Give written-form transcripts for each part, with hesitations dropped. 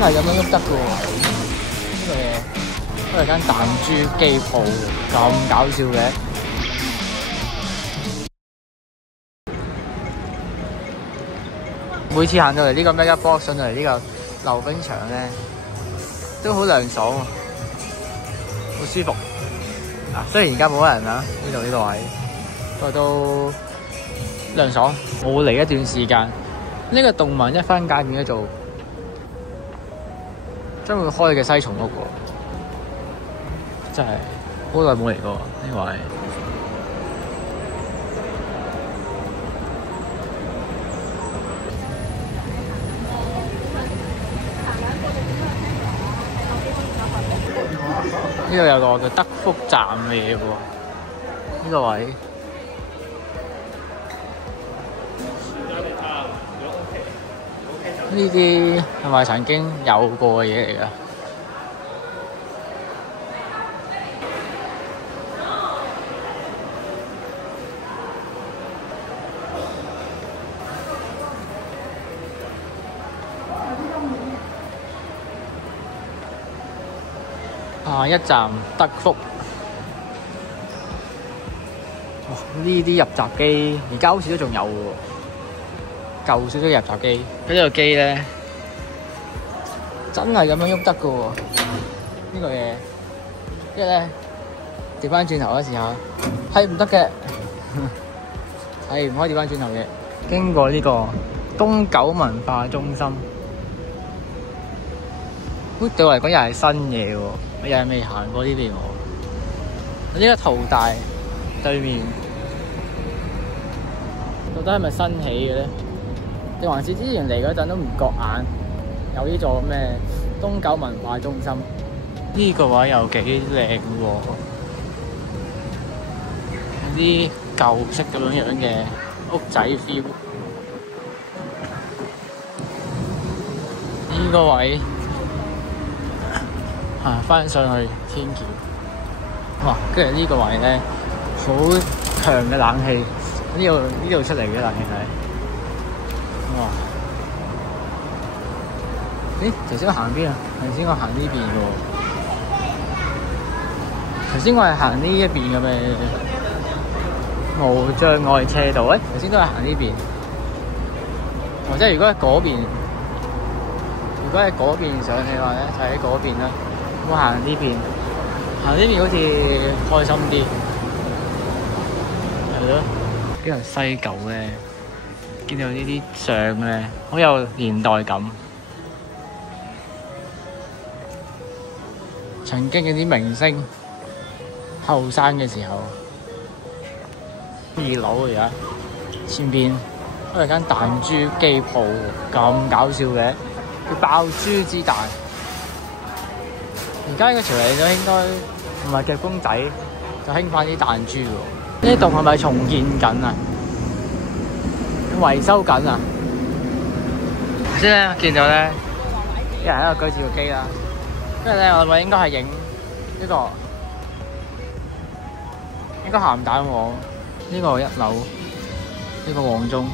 係咁樣喐得嘅喎，呢個嘢都係間彈珠機鋪，咁搞笑嘅。每次行到嚟呢個 Mega Box 上到嚟呢個溜冰場咧，都好涼爽喎，好舒服。啊，雖然而家冇人啦，呢度位，不過都涼爽。我嚟一段時間，呢個動漫一番街變咗做將會開嘅西松屋喎，真係好耐冇嚟過呢個位。呢度有個叫德福站嘅嘢喎，呢個位。呢啲係咪曾經有過嘅嘢嚟㗎？下一站德福。哇！呢啲入閘機而家好似都仲有喎，舊少少入閘機。呢個機咧真係咁樣喐得嘅喎，呢個嘢，因為咧調翻轉頭嘅時候係唔得嘅，係唔可以調翻轉頭嘅。經過呢個東九文化中心，對我嚟講又係新嘢喎。我又係未行過呢邊喎，呢個淘大對面，到底係咪新起嘅咧？定還是之前嚟嗰陣都唔覺眼有呢座咩東九文化中心？呢個位又幾靚喎，有啲舊式咁樣嘅屋仔 feel。呢個位。翻上去天橋，哇！跟住呢個位咧，好強嘅冷氣，呢度出嚟嘅冷氣係，哇！咦？頭先我行邊啊？頭先我行呢邊嘅喎，頭先我係行呢一邊嘅咩？無障礙車道，頭先都係行呢邊，或者如果喺嗰邊，上去嘅話咧，就喺嗰邊啦。我行呢邊好似開心啲，係咯。呢個西九咧，見到呢啲相咧，好有年代感。曾經嘅啲明星後生嘅時候，二樓而家前邊都係間彈珠機鋪，咁搞笑嘅，叫爆珠之大。而家呢個潮嚟咗，應該唔係夾公仔，就興翻啲彈珠喎。呢棟係咪重建緊啊？維修緊啊？頭先咧見到咧，有人喺度舉住個機啦，跟住咧我諗應該係影呢個應該鹹蛋黃呢個一樓呢個黃中，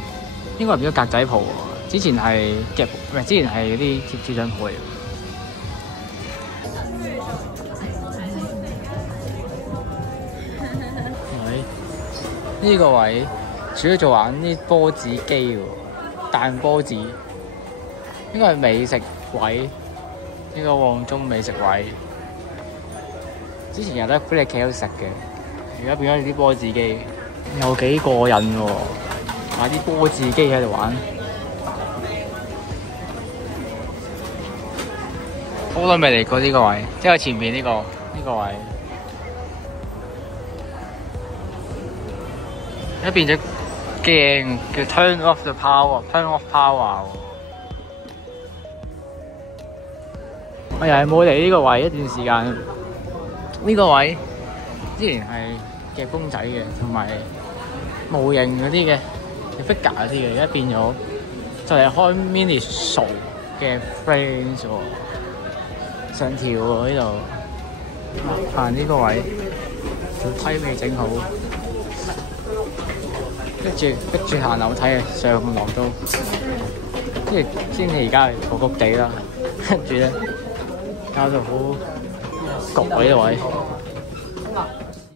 應該係變咗格仔鋪喎。之前係夾唔係？之前係嗰啲貼紙張鋪嚟。呢個位主要做玩啲波子機喎，彈波子，應該係美食位，呢個旺中美食位。之前有得俾你企喺度食嘅，而家變咗啲波子機，有幾過癮喎！買啲波子機喺度玩，好耐未嚟過呢個位，即係前面呢個位。而家變咗鏡叫 turn off the power，turn off power。我又係冇嚟呢個位一段時間。呢個位之前係夾公仔嘅，同埋模型嗰啲嘅 figure 嗰啲嘅，而家變咗就係開 mini show 嘅 frames 喎，上條喎呢度。行呢個位，條梯未整好。逼住行樓梯啊，上落都，即係天氣而家係焗焗地啦。跟住咧搞到好焗呢個位。